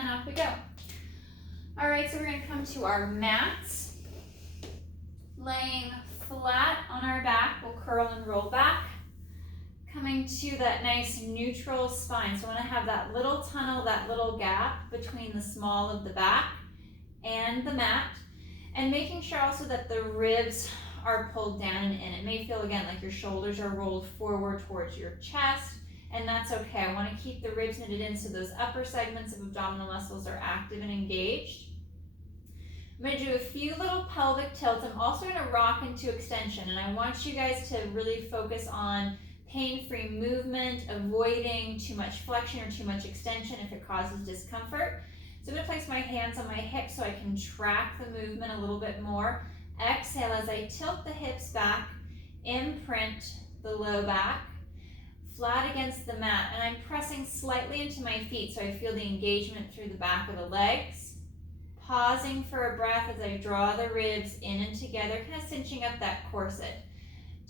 and off we go. All right, so we're gonna come to our mats. Laying flat on our back, we'll curl and roll back. Coming to that nice neutral spine. So I wanna have that little tunnel, that little gap between the small of the back and the mat. And making sure also that the ribs are pulled down and in. It may feel again like your shoulders are rolled forward towards your chest, and that's okay. I wanna keep the ribs knitted in so those upper segments of abdominal muscles are active and engaged. I'm gonna do a few little pelvic tilts. I'm also gonna rock into extension, and I want you guys to really focus on pain-free movement, avoiding too much flexion or too much extension if it causes discomfort. So I'm gonna place my hands on my hips so I can track the movement a little bit more. Exhale as I tilt the hips back, imprint the low back, flat against the mat, and I'm pressing slightly into my feet so I feel the engagement through the back of the legs. Pausing for a breath as I draw the ribs in and together, kind of cinching up that corset.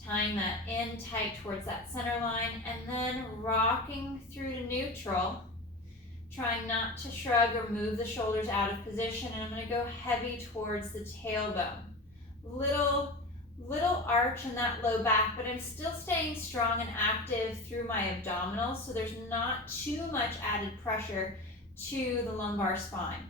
Tying that in tight towards that center line, and then rocking through to neutral. Trying not to shrug or move the shoulders out of position, and I'm gonna go heavy towards the tailbone. Little arch in that low back, but I'm still staying strong and active through my abdominals, so there's not too much added pressure to the lumbar spine.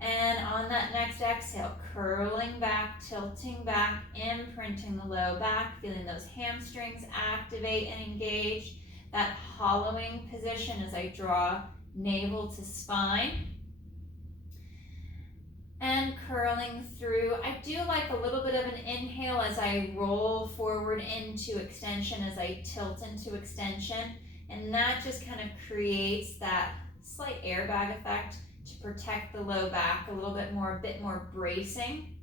And on that next exhale, curling back, tilting back, imprinting the low back, feeling those hamstrings activate and engage. That hollowing position as I draw navel to spine. And curling through. I do like a little bit of an inhale as I roll forward into extension, as I tilt into extension. And that just kind of creates that slight airbag effect to protect the low back a little bit more, a bit more bracing.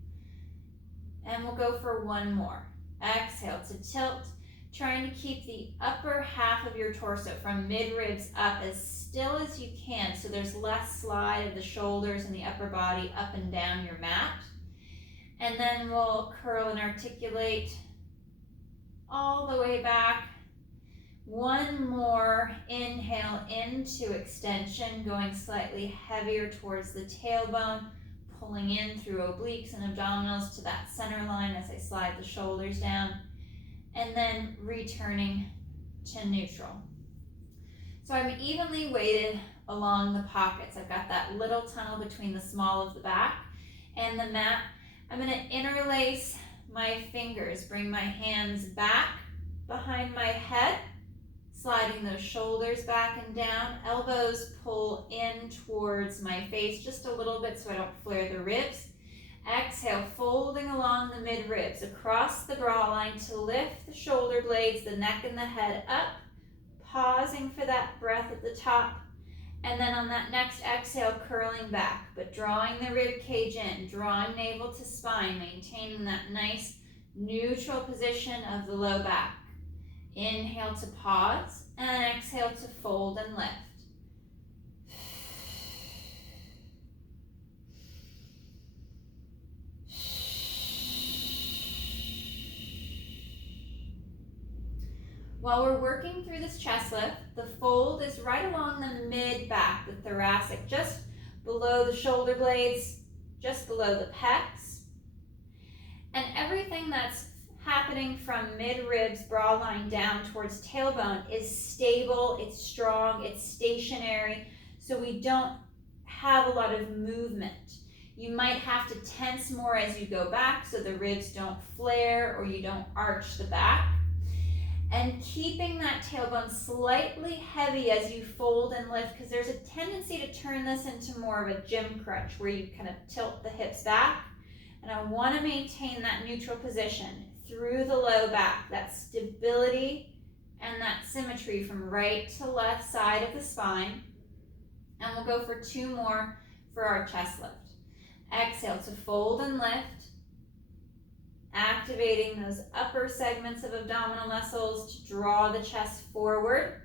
And we'll go for one more. Exhale to tilt, trying to keep the upper half of your torso from mid-ribs up as still as you can, so there's less slide of the shoulders and the upper body up and down your mat. And then we'll curl and articulate all the way back. One more inhale into extension, going slightly heavier towards the tailbone, pulling in through obliques and abdominals to that center line as I slide the shoulders down, and then returning to neutral. So I'm evenly weighted along the pockets. I've got that little tunnel between the small of the back and the mat. I'm gonna interlace my fingers, bring my hands back behind my head, sliding those shoulders back and down, elbows pull in towards my face just a little bit so I don't flare the ribs. Exhale, folding along the mid-ribs, across the bra line to lift the shoulder blades, the neck and the head up, pausing for that breath at the top. And then on that next exhale, curling back, but drawing the rib cage in, drawing navel to spine, maintaining that nice neutral position of the low back. Inhale to pause, and exhale to fold and lift. While we're working through this chest lift, the fold is right along the mid-back, the thoracic, just below the shoulder blades, just below the pecs. And everything that's happening from mid-ribs, bra line down towards tailbone is stable, it's strong, it's stationary, so we don't have a lot of movement. You might have to tense more as you go back so the ribs don't flare or you don't arch the back. And keeping that tailbone slightly heavy as you fold and lift, because there's a tendency to turn this into more of a gym crunch where you kind of tilt the hips back. And I want to maintain that neutral position through the low back, that stability and that symmetry from right to left side of the spine. And we'll go for two more for our chest lift. Exhale to fold and lift, activating those upper segments of abdominal muscles to draw the chest forward.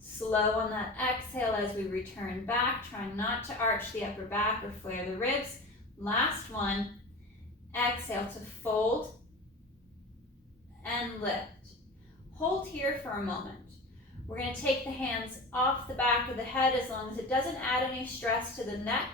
Slow on that exhale as we return back, trying not to arch the upper back or flare the ribs. Last one, exhale to fold and lift. Hold here for a moment. We're going to take the hands off the back of the head as long as it doesn't add any stress to the neck.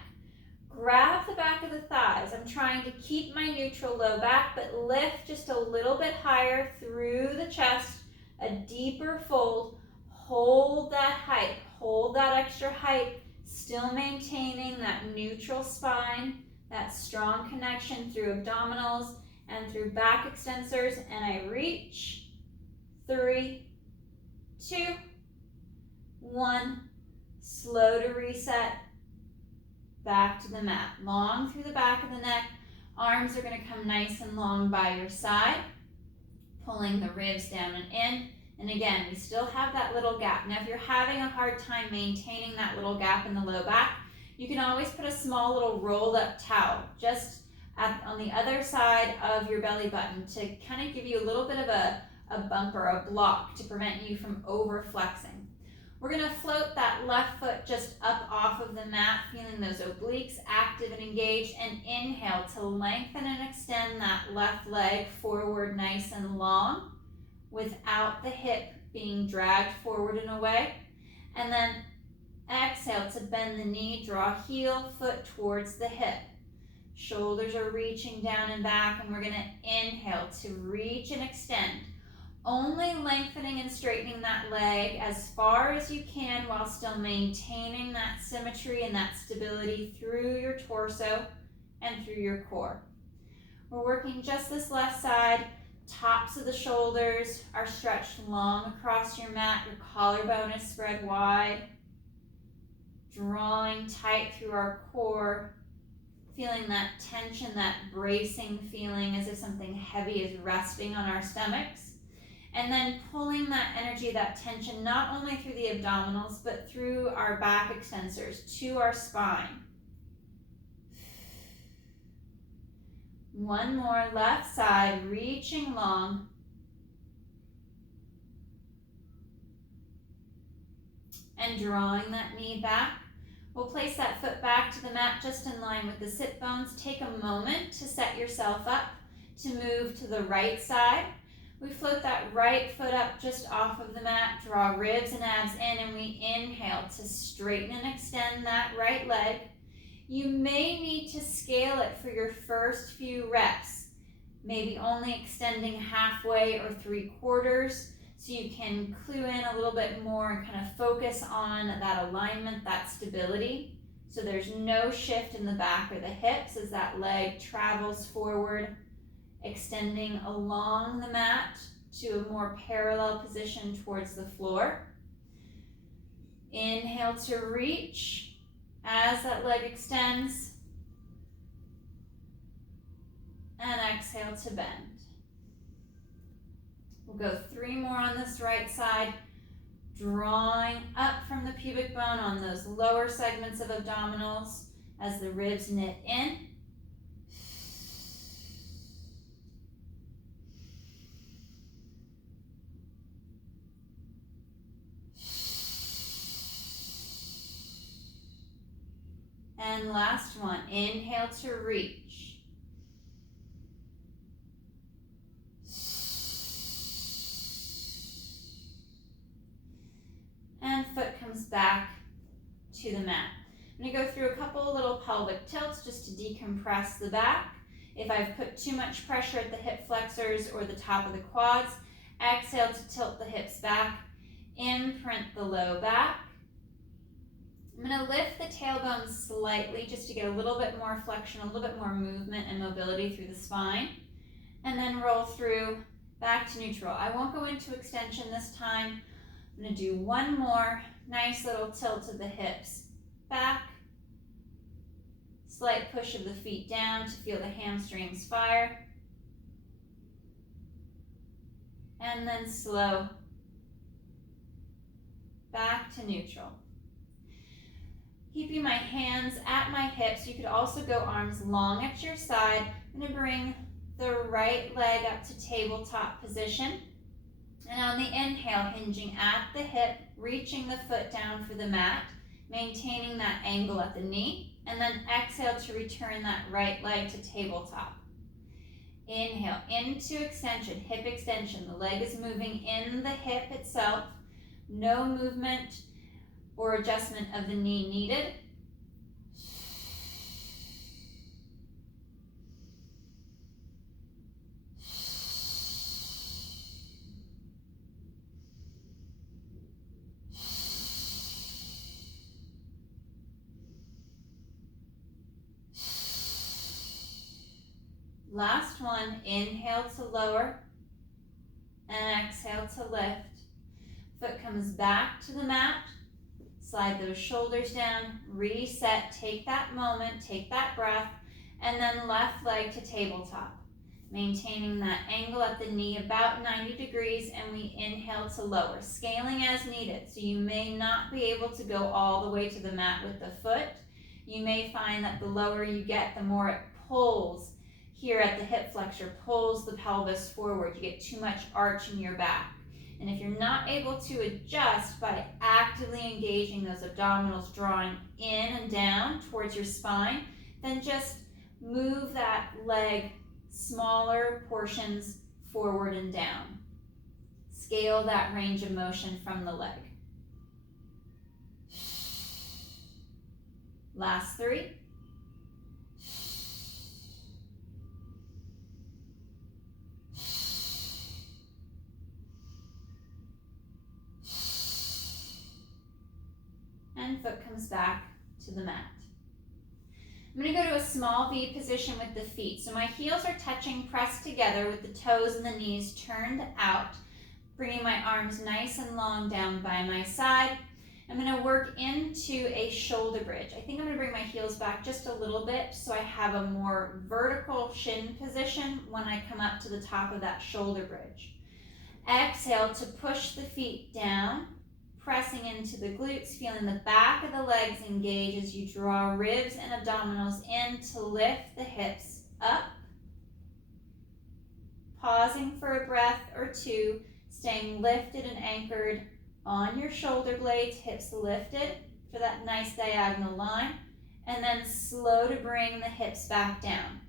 Grab the back of the thighs. I'm trying to keep my neutral low back, but lift just a little bit higher through the chest, a deeper fold. Hold that height, hold that extra height, still maintaining that neutral spine, that strong connection through abdominals and through back extensors. And I reach. 3, 2, 1. Slow to reset. Back to the mat. Long through the back of the neck. Arms are going to come nice and long by your side. Pulling the ribs down and in. And again, we still have that little gap. Now, if you're having a hard time maintaining that little gap in the low back, you can always put a small little rolled up towel just on the other side of your belly button to kind of give you a little bit of a bump or a block to prevent you from over flexing. We're going to float that left foot just up off of the mat, feeling those obliques active and engaged, and inhale to lengthen and extend that left leg forward nice and long without the hip being dragged forward and away. And then exhale to bend the knee, draw heel, foot towards the hip. Shoulders are reaching down and back, and we're going to inhale to reach and extend. Only lengthening and straightening that leg as far as you can while still maintaining that symmetry and that stability through your torso and through your core. We're working just this left side. Tops of the shoulders are stretched long across your mat. Your collarbone is spread wide. Drawing tight through our core. Feeling that tension, that bracing feeling as if something heavy is resting on our stomachs. And then pulling that energy, that tension, not only through the abdominals, but through our back extensors to our spine. One more, left side, reaching long. And drawing that knee back. We'll place that foot back to the mat just in line with the sit bones. Take a moment to set yourself up to move to the right side. We float that right foot up just off of the mat, draw ribs and abs in, and we inhale to straighten and extend that right leg. You may need to scale it for your first few reps, maybe only extending halfway or 3/4, so you can clue in a little bit more and kind of focus on that alignment, that stability. So there's no shift in the back or the hips as that leg travels forward, extending along the mat to a more parallel position towards the floor. Inhale to reach as that leg extends. And exhale to bend. We'll go 3 more on this right side, drawing up from the pubic bone on those lower segments of abdominals as the ribs knit in. And last one, inhale to reach. And foot comes back to the mat. I'm going to go through a couple little pelvic tilts just to decompress the back. If I've put too much pressure at the hip flexors or the top of the quads, exhale to tilt the hips back, imprint the low back. I'm going to lift the tailbone slightly just to get a little bit more flexion, a little bit more movement and mobility through the spine, and then roll through back to neutral. I won't go into extension this time. I'm going to do one more nice little tilt of the hips back, slight push of the feet down to feel the hamstrings fire, and then slow back to neutral. Keeping my hands at my hips, you could also go arms long at your side. I'm going to bring the right leg up to tabletop position. And on the inhale, hinging at the hip, reaching the foot down for the mat, maintaining that angle at the knee, and then exhale to return that right leg to tabletop. Inhale into extension, hip extension. The leg is moving in the hip itself. No movement or adjustment of the knee needed. Last one, inhale to lower and exhale to lift. Foot comes back to the mat, slide those shoulders down, reset, take that moment, take that breath, and then left leg to tabletop. Maintaining that angle at the knee about 90 degrees, and we inhale to lower, scaling as needed. So you may not be able to go all the way to the mat with the foot. You may find that the lower you get, the more it pulls here at the hip flexor, pulls the pelvis forward. You get too much arch in your back. And if you're not able to adjust by actively engaging those abdominals, drawing in and down towards your spine, then just move that leg smaller portions forward and down. Scale that range of motion from the leg. Last 3. And foot comes back to the mat. I'm going to go to a small V position with the feet. So my heels are touching, pressed together with the toes and the knees turned out, bringing my arms nice and long down by my side. I'm going to work into a shoulder bridge. I think I'm going to bring my heels back just a little bit so I have a more vertical shin position when I come up to the top of that shoulder bridge. Exhale to push the feet down, pressing into the glutes, feeling the back of the legs engage as you draw ribs and abdominals in to lift the hips up. Pausing for a breath or two, staying lifted and anchored on your shoulder blades, hips lifted for that nice diagonal line, and then slow to bring the hips back down.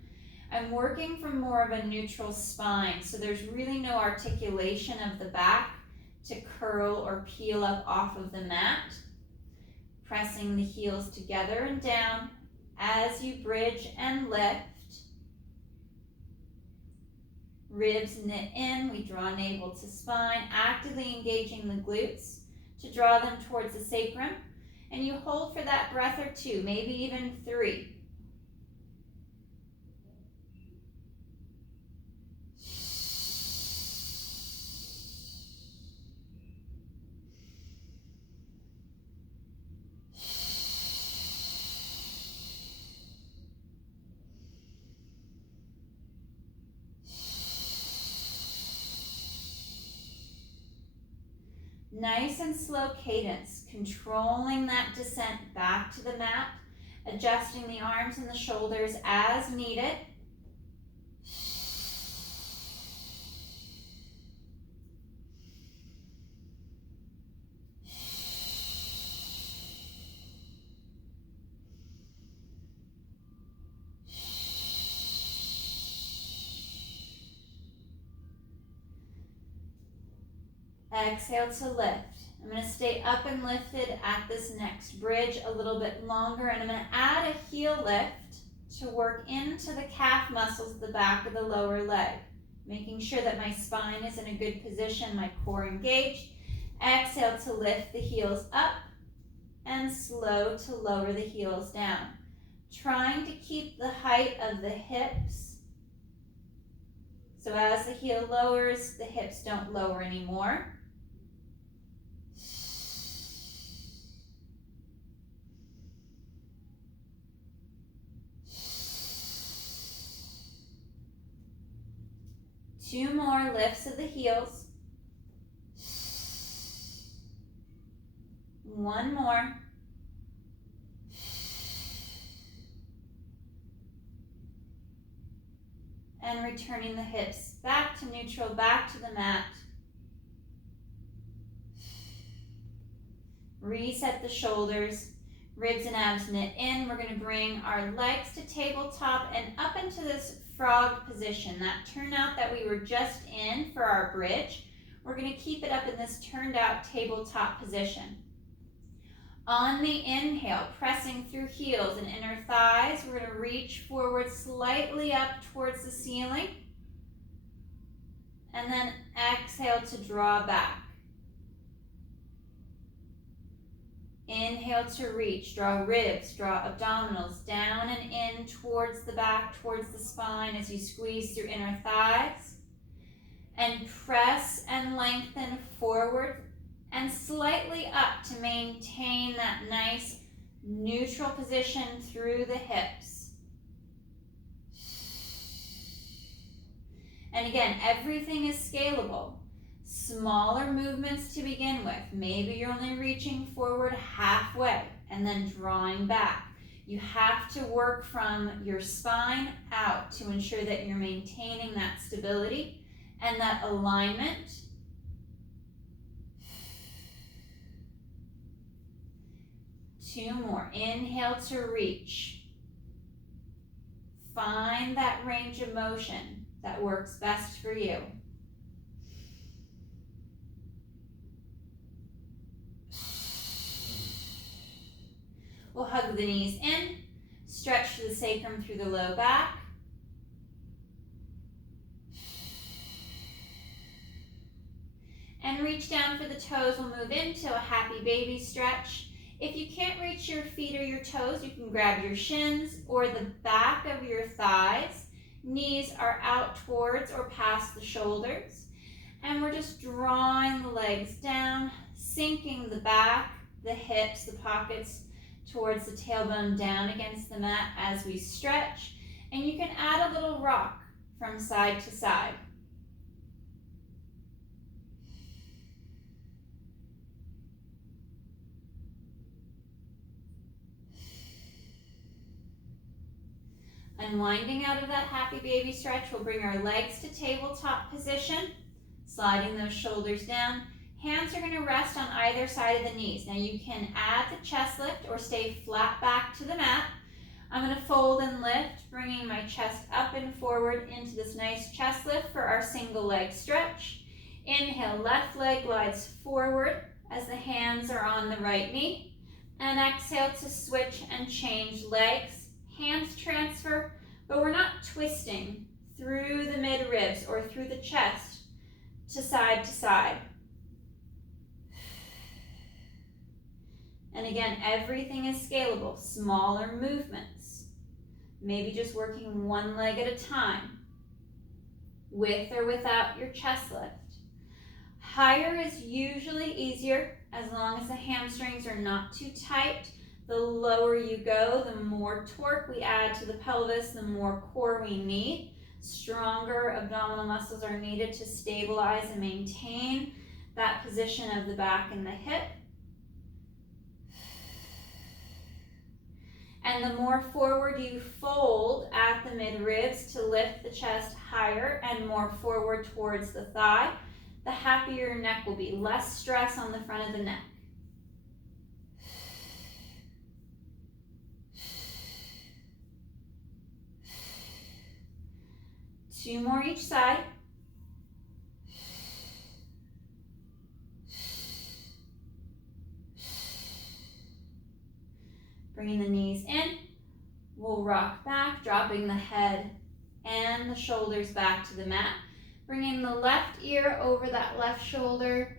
I'm working from more of a neutral spine, so there's really no articulation of the back to curl or peel up off of the mat. Pressing the heels together and down as you bridge and lift. Ribs knit in, we draw navel to spine, actively engaging the glutes to draw them towards the sacrum. And you hold for that breath or 2, maybe even 3. Nice and slow cadence, controlling that descent back to the mat, adjusting the arms and the shoulders as needed. Exhale to lift. I'm going to stay up and lifted at this next bridge a little bit longer, and I'm going to add a heel lift to work into the calf muscles at the back of the lower leg, making sure that my spine is in a good position, my core engaged. Exhale to lift the heels up and slow to lower the heels down, trying to keep the height of the hips. So as the heel lowers, the hips don't lower anymore. Two more lifts of the heels. One more. And returning the hips back to neutral, back to the mat. Reset the shoulders, ribs and abs knit in. We're going to bring our legs to tabletop and up into this frog position, that turnout that we were just in for our bridge. We're going to keep it up in this turned out tabletop position. On the inhale, pressing through heels and inner thighs, we're going to reach forward slightly up towards the ceiling. And then exhale to draw back. Inhale to reach, draw ribs, draw abdominals down and in towards the back, towards the spine as you squeeze through inner thighs. And press and lengthen forward and slightly up to maintain that nice neutral position through the hips. And again, everything is scalable. Smaller movements to begin with. Maybe you're only reaching forward halfway and then drawing back. You have to work from your spine out to ensure that you're maintaining that stability and that alignment. Two more. Inhale to reach. Find that range of motion that works best for you. We'll hug the knees in, stretch the sacrum through the low back. And reach down for the toes. We'll move into a happy baby stretch. If you can't reach your feet or your toes, you can grab your shins or the back of your thighs. Knees are out towards or past the shoulders. And we're just drawing the legs down, sinking the back, the hips, the pockets towards the tailbone down against the mat as we stretch. And you can add a little rock from side to side. Unwinding out of that happy baby stretch, we'll bring our legs to tabletop position, sliding those shoulders down. Hands are going to rest on either side of the knees. Now you can add the chest lift or stay flat back to the mat. I'm going to fold and lift, bringing my chest up and forward into this nice chest lift for our single leg stretch. Inhale, left leg glides forward as the hands are on the right knee. And exhale to switch and change legs. Hands transfer, but we're not twisting through the mid-ribs or through the chest to side to side. And again, everything is scalable. Smaller movements. Maybe just working one leg at a time, with or without your chest lift. Higher is usually easier as long as the hamstrings are not too tight. The lower you go, the more torque we add to the pelvis, the more core we need. Stronger abdominal muscles are needed to stabilize and maintain that position of the back and the hip. And the more forward you fold at the mid-ribs to lift the chest higher and more forward towards the thigh, the happier your neck will be. Less stress on the front of the neck. Two more each side. Bringing the knees in, we'll rock back, dropping the head and the shoulders back to the mat. Bringing the left ear over that left shoulder,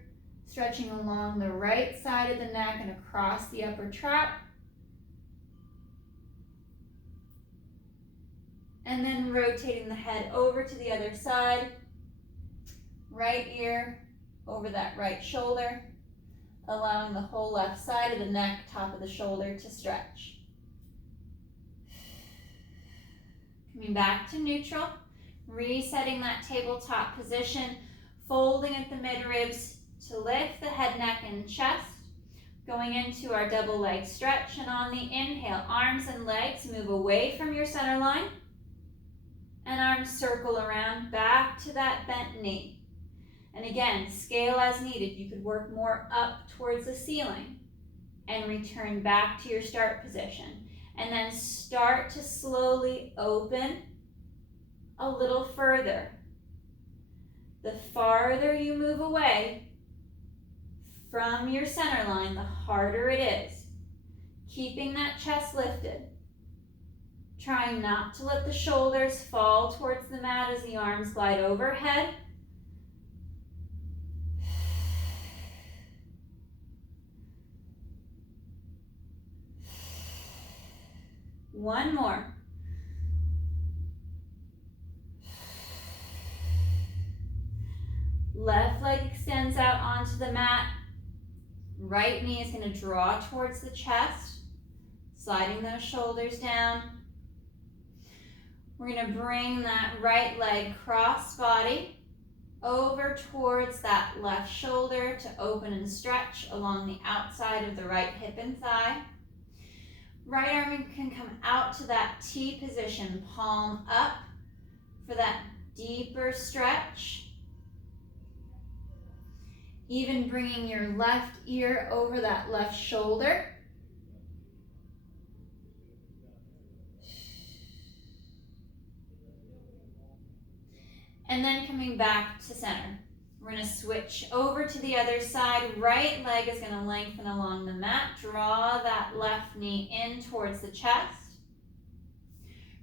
stretching along the right side of the neck and across the upper trap. And then rotating the head over to the other side. Right ear over that right shoulder, allowing the whole left side of the neck, top of the shoulder to stretch. Coming back to neutral, resetting that tabletop position, folding at the mid-ribs to lift the head, neck, and chest. Going into our double leg stretch, and on the inhale, arms and legs move away from your center line. And arms circle around back to that bent knee. And again, scale as needed. You could work more up towards the ceiling and return back to your start position. And then start to slowly open a little further. The farther you move away from your center line, the harder it is. Keeping that chest lifted. Trying not to let the shoulders fall towards the mat as the arms glide overhead. One more. Left leg extends out onto the mat. Right knee is going to draw towards the chest, sliding those shoulders down. We're going to bring that right leg cross body over towards that left shoulder to open and stretch along the outside of the right hip and thigh. Right arm can come out to that T position, palm up for that deeper stretch. Even bringing your left ear over that left shoulder. And then coming back to center. We're going to switch over to the other side. Right leg is going to lengthen along the mat. Draw that left knee in towards the chest.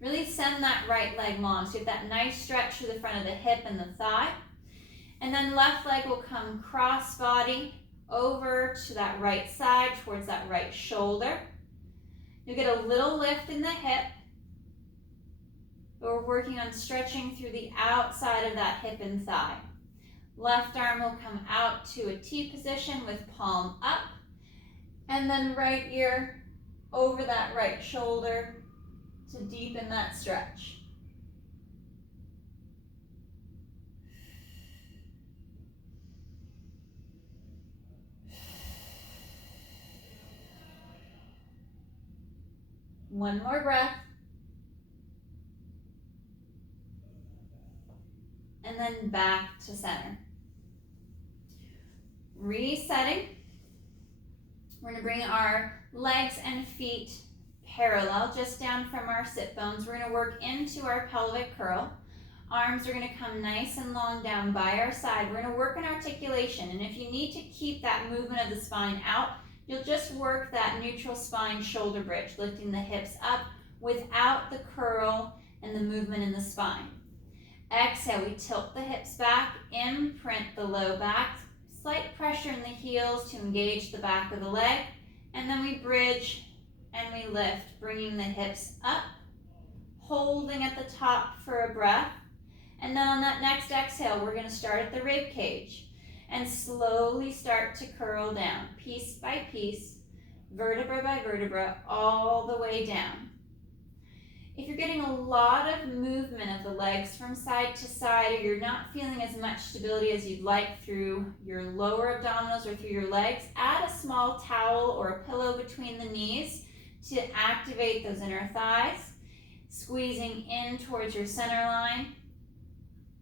Really send that right leg long. So you have that nice stretch through the front of the hip and the thigh. And then left leg will come cross body over to that right side towards that right shoulder. You'll get a little lift in the hip. But we're working on stretching through the outside of that hip and thigh. Left arm will come out to a T position with palm up. And then right ear over that right shoulder to deepen that stretch. One more breath. And then back to center. Resetting. We're going to bring our legs and feet parallel, just down from our sit bones. We're going to work into our pelvic curl. Arms are going to come nice and long down by our side. We're going to work on articulation. And if you need to keep that movement of the spine out, you'll just work that neutral spine shoulder bridge, lifting the hips up without the curl and the movement in the spine. Exhale, we tilt the hips back, imprint the low back, slight pressure in the heels to engage the back of the leg, and then we bridge and we lift, bringing the hips up, holding at the top for a breath. And then on that next exhale, we're going to start at the rib cage and slowly start to curl down, piece by piece, vertebra by vertebra, all the way down. If you're getting a lot of movement of the legs from side to side, or you're not feeling as much stability as you'd like through your lower abdominals or through your legs, add a small towel or a pillow between the knees to activate those inner thighs, squeezing in towards your center line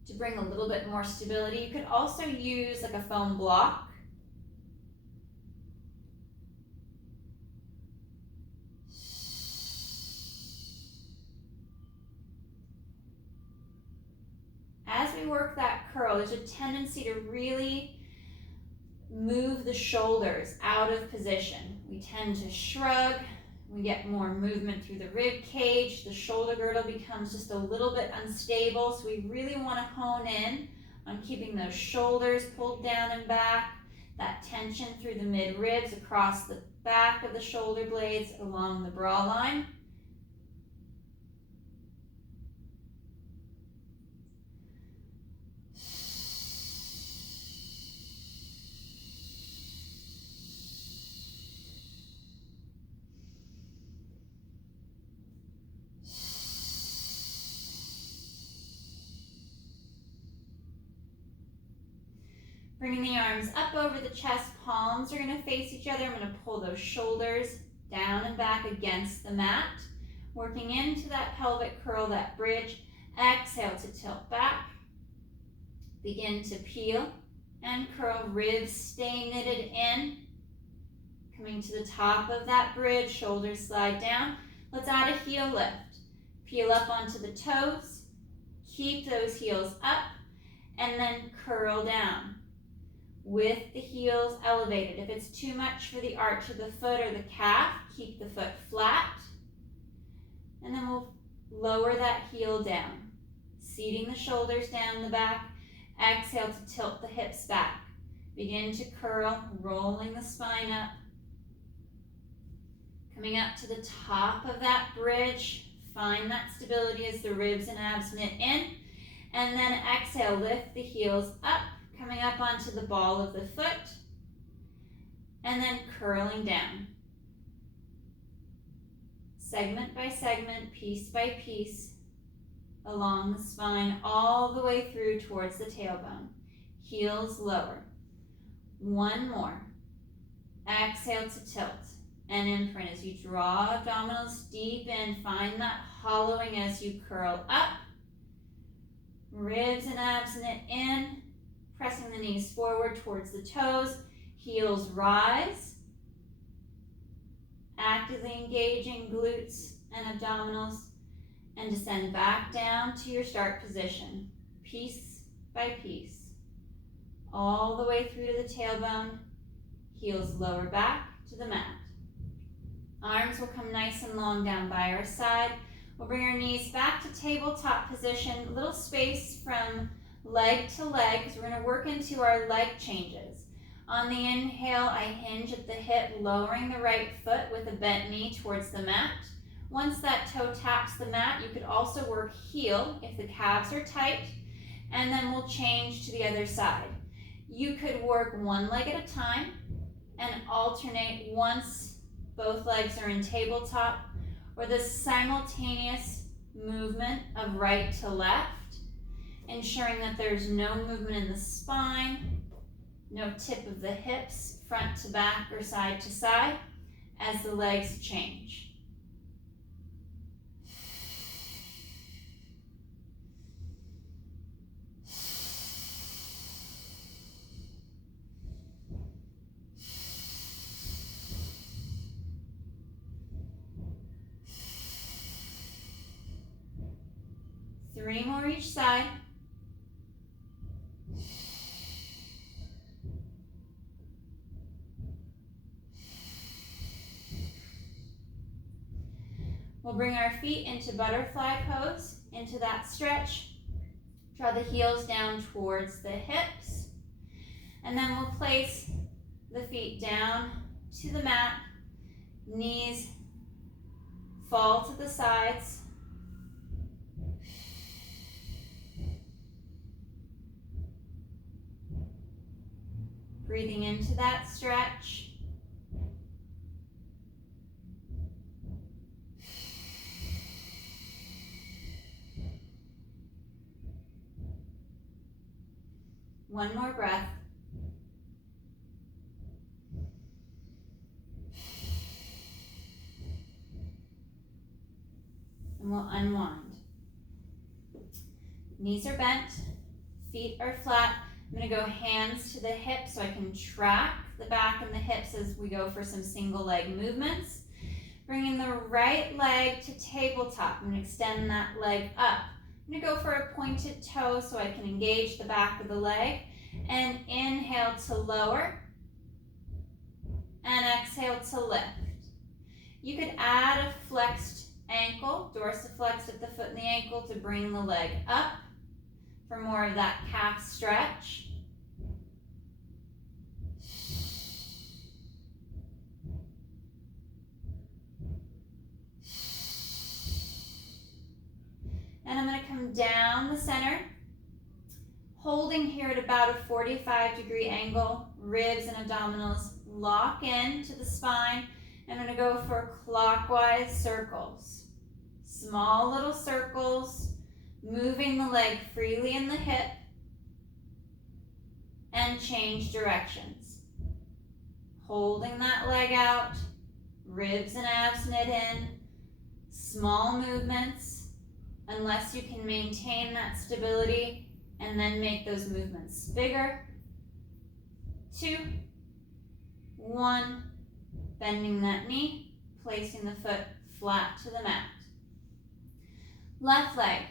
to bring a little bit more stability. You could also use like a foam block. As we work that curl, there's a tendency to really move the shoulders out of position. We tend to shrug. We get more movement through the rib cage. The shoulder girdle becomes just a little bit unstable. So we really want to hone in on keeping those shoulders pulled down and back, that tension through the mid ribs across the back of the shoulder blades along the bra line. Bringing the arms up over the chest, palms are going to face each other. I'm going to pull those shoulders down and back against the mat. Working into that pelvic curl, that bridge. Exhale to tilt back. Begin to peel and curl, ribs stay knitted in. Coming to the top of that bridge, shoulders slide down. Let's add a heel lift. Peel up onto the toes. Keep those heels up. and then curl down with the heels elevated. If it's too much for the arch of the foot or the calf, keep the foot flat. And then we'll lower that heel down, seating the shoulders down the back. Exhale to tilt the hips back. Begin to curl, rolling the spine up. Coming up to the top of that bridge. Find that stability as the ribs and abs knit in. And then exhale, lift the heels up, coming up onto the ball of the foot. And then curling down. Segment by segment, piece by piece, along the spine, all the way through towards the tailbone. Heels lower. One more. Exhale to tilt and imprint as you draw abdominals deep in. Find that hollowing as you curl up. Ribs and abs knit in. Pressing the knees forward towards the toes. Heels rise. Actively engaging glutes and abdominals. And descend back down to your start position, piece by piece. All the way through to the tailbone. Heels lower back to the mat. Arms will come nice and long down by our side. We'll bring our knees back to tabletop position. A little space from leg to leg because we're going to work into our leg changes. On the inhale, I hinge at the hip, lowering the right foot with a bent knee towards the mat. Once that toe taps the mat, you could also work heel if the calves are tight, and then we'll change to the other side. You could work one leg at a time and alternate once both legs are in tabletop, or the simultaneous movement of right to left, ensuring that there's no movement in the spine, no tip of the hips, front to back or side to side, as the legs change. Three more each side. We'll bring our feet into butterfly pose, into that stretch. Draw the heels down towards the hips. And then we'll place the feet down to the mat. Knees fall to the sides. Breathing into that stretch. One more breath. And we'll unwind. Knees are bent, feet are flat. I'm going to go hands to the hips so I can track the back and the hips as we go for some single leg movements. Bringing the right leg to tabletop. I'm going to extend that leg up. I'm going to go for a pointed toe so I can engage the back of the leg. And inhale to lower. And exhale to lift. You could add a flexed ankle, dorsiflexed at the foot and the ankle to bring the leg up for more of that calf stretch. And I'm going to come down the center, holding here at about a 45-degree angle. Ribs and abdominals lock in to the spine. I'm going to go for clockwise circles. Small little circles, moving the leg freely in the hip, and change directions. Holding that leg out, ribs and abs knit in, small movements, unless you can maintain that stability and then make those movements bigger. 2, 1, bending that knee, placing the foot flat to the mat. Left leg,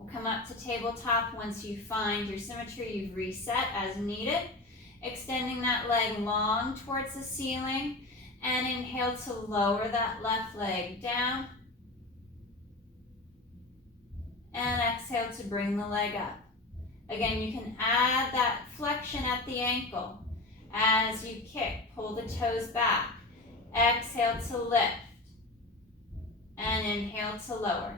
We'll come up to tabletop. Once you find your symmetry, you've reset as needed. Extending that leg long towards the ceiling, and inhale to lower that left leg down. And exhale to bring the leg up. Again, you can add that flexion at the ankle. As you kick, pull the toes back. Exhale to lift. And inhale to lower.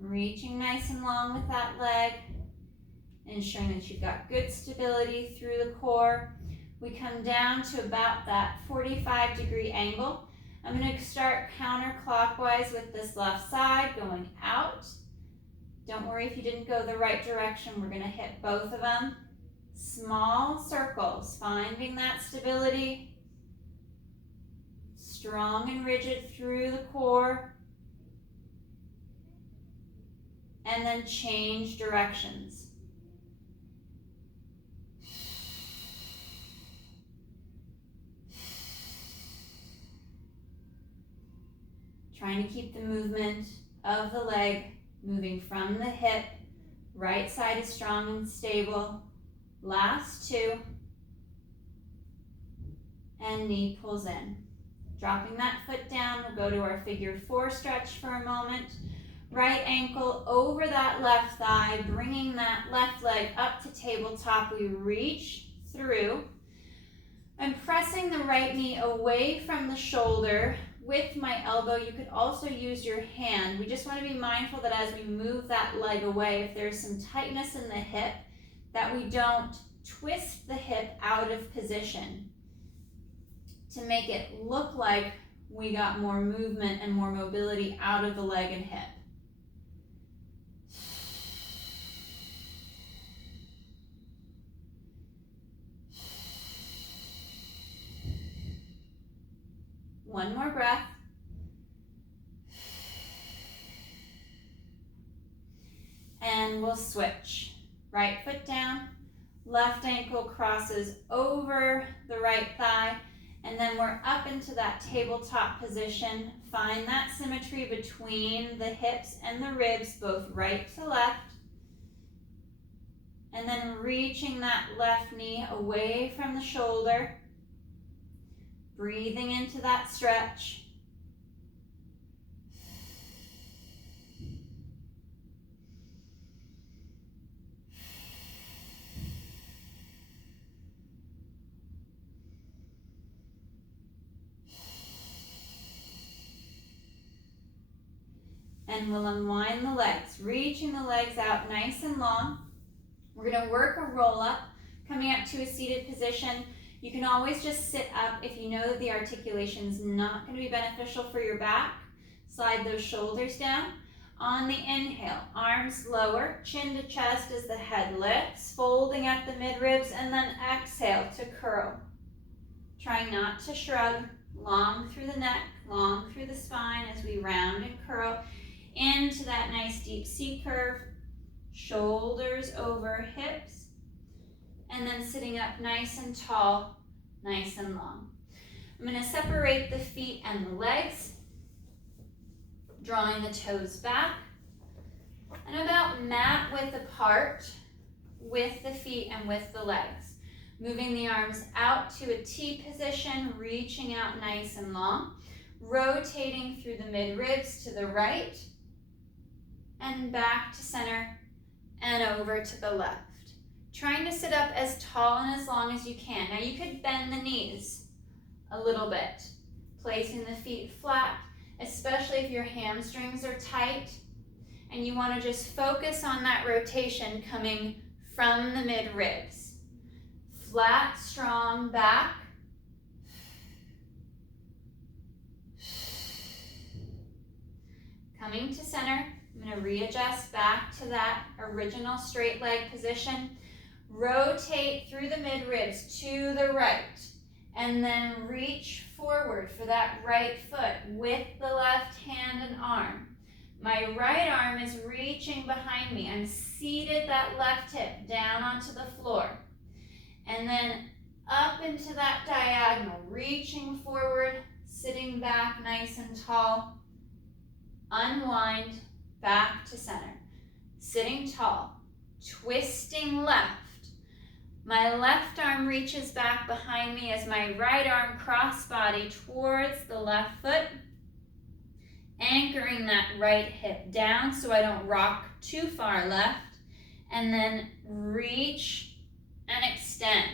Reaching nice and long with that leg. Ensuring that you've got good stability through the core. We come down to about that 45-degree angle. I'm going to start counterclockwise with this left side, going out. Don't worry if you didn't go the right direction. We're going to hit both of them. Small circles, finding that stability. Strong and rigid through the core. And then change directions. Trying to keep the movement of the leg moving from the hip. Right side is strong and stable. Last two. And knee pulls in. Dropping that foot down, we'll go to our figure 4 stretch for a moment. Right ankle over that left thigh, bringing that left leg up to tabletop. We reach through. I'm pressing the right knee away from the shoulder with my elbow. You could also use your hand. We just want to be mindful that as we move that leg away, if there's some tightness in the hip, that we don't twist the hip out of position to make it look like we got more movement and more mobility out of the leg and hip. One more breath. And we'll switch. Right foot down, left ankle crosses over the right thigh, and then we're up into that tabletop position. Find that symmetry between the hips and the ribs, both right to left. And then reaching that left knee away from the shoulder. Breathing into that stretch. And we'll unwind the legs, reaching the legs out nice and long. We're going to work a roll up, coming up to a seated position. You can always just sit up if you know that the articulation is not going to be beneficial for your back. Slide those shoulders down. On the inhale, arms lower, chin to chest as the head lifts, folding at the midribs, and then exhale to curl. Try not to shrug, long through the neck, long through the spine as we round and curl into that nice deep C curve. Shoulders over hips. And then sitting up nice and tall, nice and long. I'm going to separate the feet and the legs, drawing the toes back, and about mat width apart with the feet and with the legs. Moving the arms out to a T position, reaching out nice and long, rotating through the mid-ribs to the right, and back to center, and over to the left. Trying to sit up as tall and as long as you can. Now you could bend the knees a little bit, placing the feet flat, especially if your hamstrings are tight, and you want to just focus on that rotation coming from the mid-ribs. Flat, strong back. Coming to center, I'm going to readjust back to that original straight leg position. Rotate through the mid-ribs to the right, and then reach forward for that right foot with the left hand and arm. My right arm is reaching behind me. I'm seated that left hip down onto the floor. And then up into that diagonal, reaching forward, sitting back nice and tall. Unwind, back to center. Sitting tall, twisting left. My left arm reaches back behind me as my right arm crossbody towards the left foot, anchoring that right hip down so I don't rock too far left, and then reach and extend.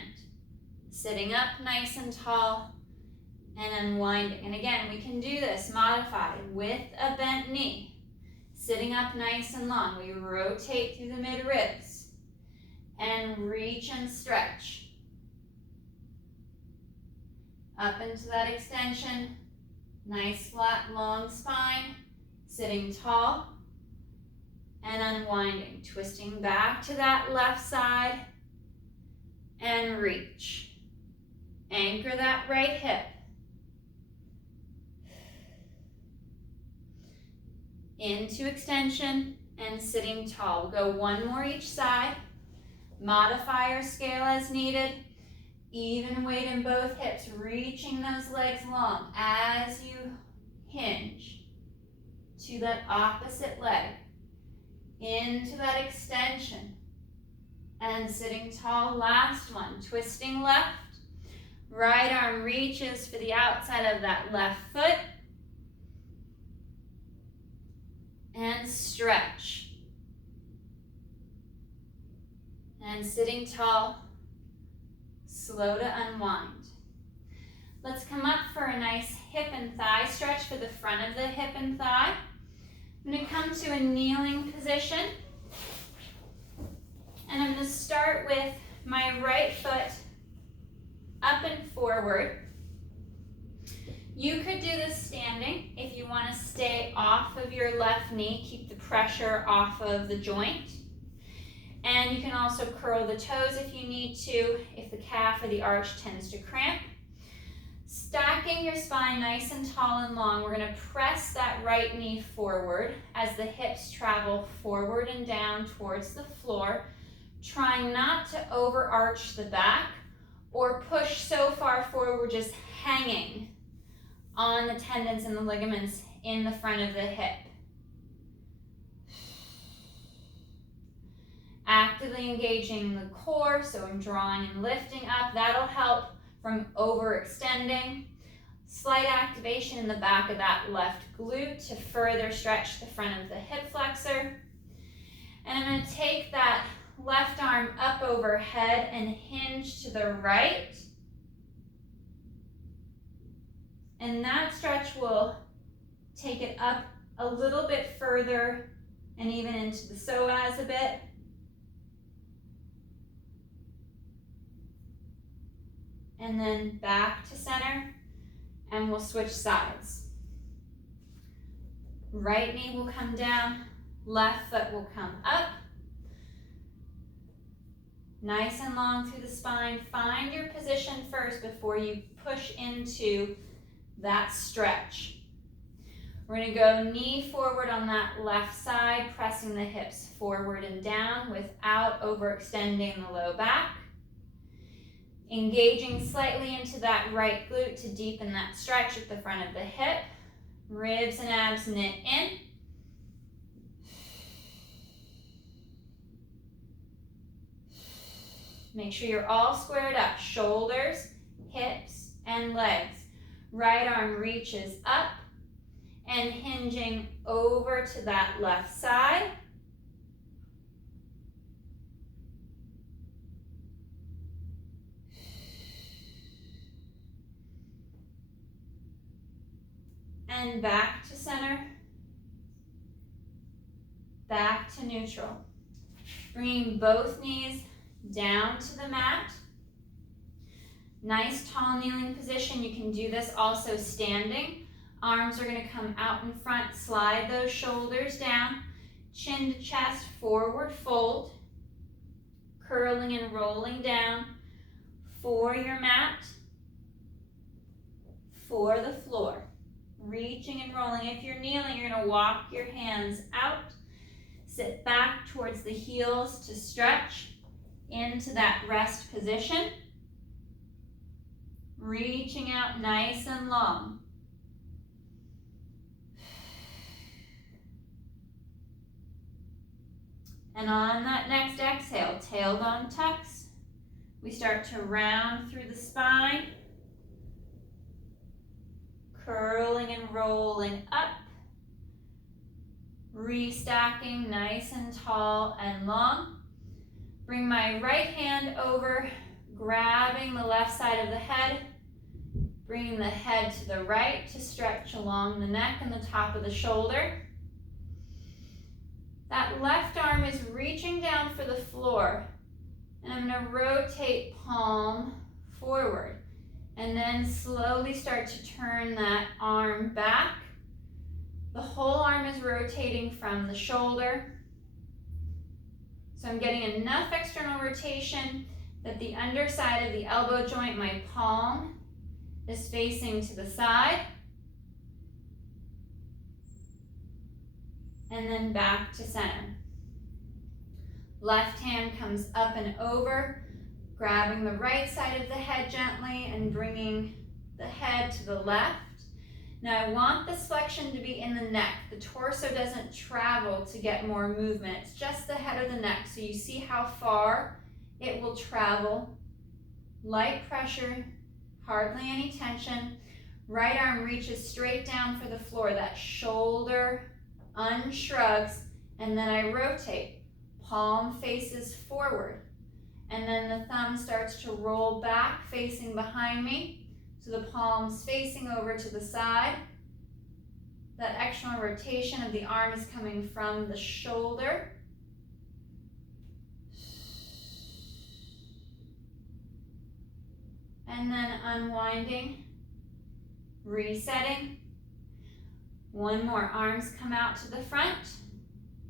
Sitting up nice and tall and unwinding. And again, we can do this modified with a bent knee. Sitting up nice and long, we rotate through the mid-ribs and reach and stretch. Up into that extension, nice flat long spine, sitting tall and unwinding, twisting back to that left side and reach. Anchor that right hip. Into extension and sitting tall. We'll go one more each side. Modify your scale as needed. Even weight in both hips, reaching those legs long as you hinge to that opposite leg. Into that extension and sitting tall. Last one, twisting left. Right arm reaches for the outside of that left foot. And stretch. And sitting tall, slow to unwind. Let's come up for a nice hip and thigh stretch for the front of the hip and thigh. I'm going to come to a kneeling position. And I'm going to start with my right foot up and forward. You could do this standing if you want to stay off of your left knee, keep the pressure off of the joint. And you can also curl the toes if you need to, if the calf or the arch tends to cramp. Stacking your spine nice and tall and long, we're going to press that right knee forward as the hips travel forward and down towards the floor, trying not to overarch the back or push so far forward we're just hanging on the tendons and the ligaments in the front of the hip. Actively engaging the core, so I'm drawing and lifting up. That'll help from overextending. Slight activation in the back of that left glute to further stretch the front of the hip flexor. And I'm going to take that left arm up overhead and hinge to the right. And that stretch will take it up a little bit further and even into the psoas a bit. And then back to center, and we'll switch sides. Right knee will come down, left foot will come up. Nice and long through the spine. Find your position first before you push into that stretch. We're going to go knee forward on that left side, pressing the hips forward and down without overextending the low back. Engaging slightly into that right glute to deepen that stretch at the front of the hip. Ribs and abs knit in. Make sure you're all squared up. Shoulders, hips, and legs. Right arm reaches up and hinging over to that left side. And back to center, back to neutral. Bringing both knees down to the mat. Nice tall kneeling position. You can do this also standing. Arms are going to come out in front. Slide those shoulders down. Chin to chest, forward fold. Curling and rolling down for your mat, for the floor. reaching and rolling. If you're kneeling, you're gonna walk your hands out, sit back towards the heels to stretch into that rest position. Reaching out nice and long. And on that next exhale, tailbone tucks, we start to round through the spine, curling and rolling up, restacking nice and tall and long. Bring my right hand over, grabbing the left side of the head, bringing the head to the right to stretch along the neck and the top of the shoulder. That left arm is reaching down for the floor, and I'm going to rotate palm forward, and then slowly start to turn that arm back. The whole arm is rotating from the shoulder. So I'm getting enough external rotation that the underside of the elbow joint, my palm, is facing to the side. And then back to center. Left hand comes up and over, grabbing the right side of the head gently and bringing the head to the left. Now I want this flexion to be in the neck. The torso doesn't travel to get more movement. It's just the head of the neck. So you see how far it will travel. Light pressure, hardly any tension. Right arm reaches straight down for the floor. That shoulder unshrugs, and then I rotate. Palm faces forward, and then the thumb starts to roll back, facing behind me. So the palm's facing over to the side. That external rotation of the arm is coming from the shoulder. And then unwinding, resetting. One more, arms come out to the front,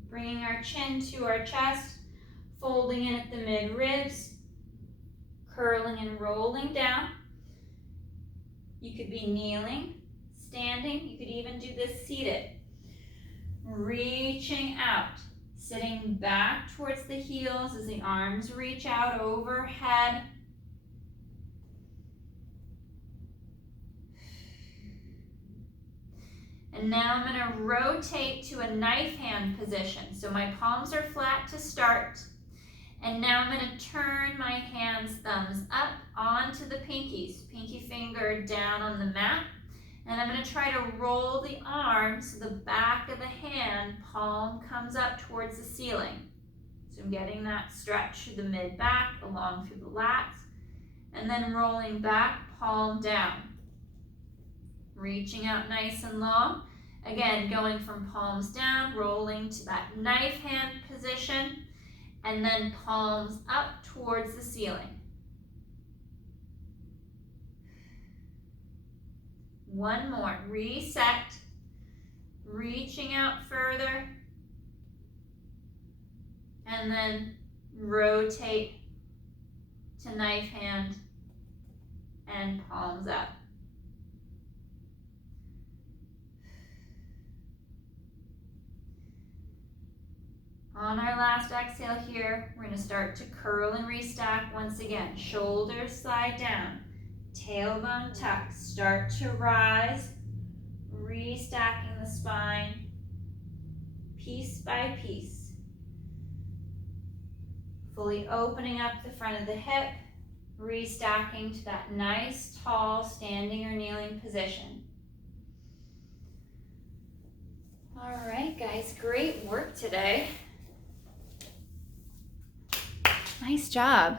bringing our chin to our chest, folding in at the mid-ribs, curling and rolling down. You could be kneeling, standing, you could even do this seated. Reaching out, sitting back towards the heels as the arms reach out overhead. And now I'm going to rotate to a knife hand position. So my palms are flat to start. And now I'm going to turn my hands, thumbs up onto the pinkies. Pinky finger down on the mat. And I'm going to try to roll the arm so the back of the hand, palm comes up towards the ceiling. So I'm getting that stretch through the mid-back, along through the lats. And then rolling back, palm down. Reaching out nice and long. Again, going from palms down, rolling to that knife hand position, and then palms up towards the ceiling. One more, reset, reaching out further, and then rotate to knife hand and palms up. On our last exhale here, we're going to start to curl and restack once again. Shoulders slide down, tailbone tuck, start to rise, restacking the spine, piece by piece. Fully opening up the front of the hip, restacking to that nice, tall, standing or kneeling position. All right, guys, great work today. Nice job.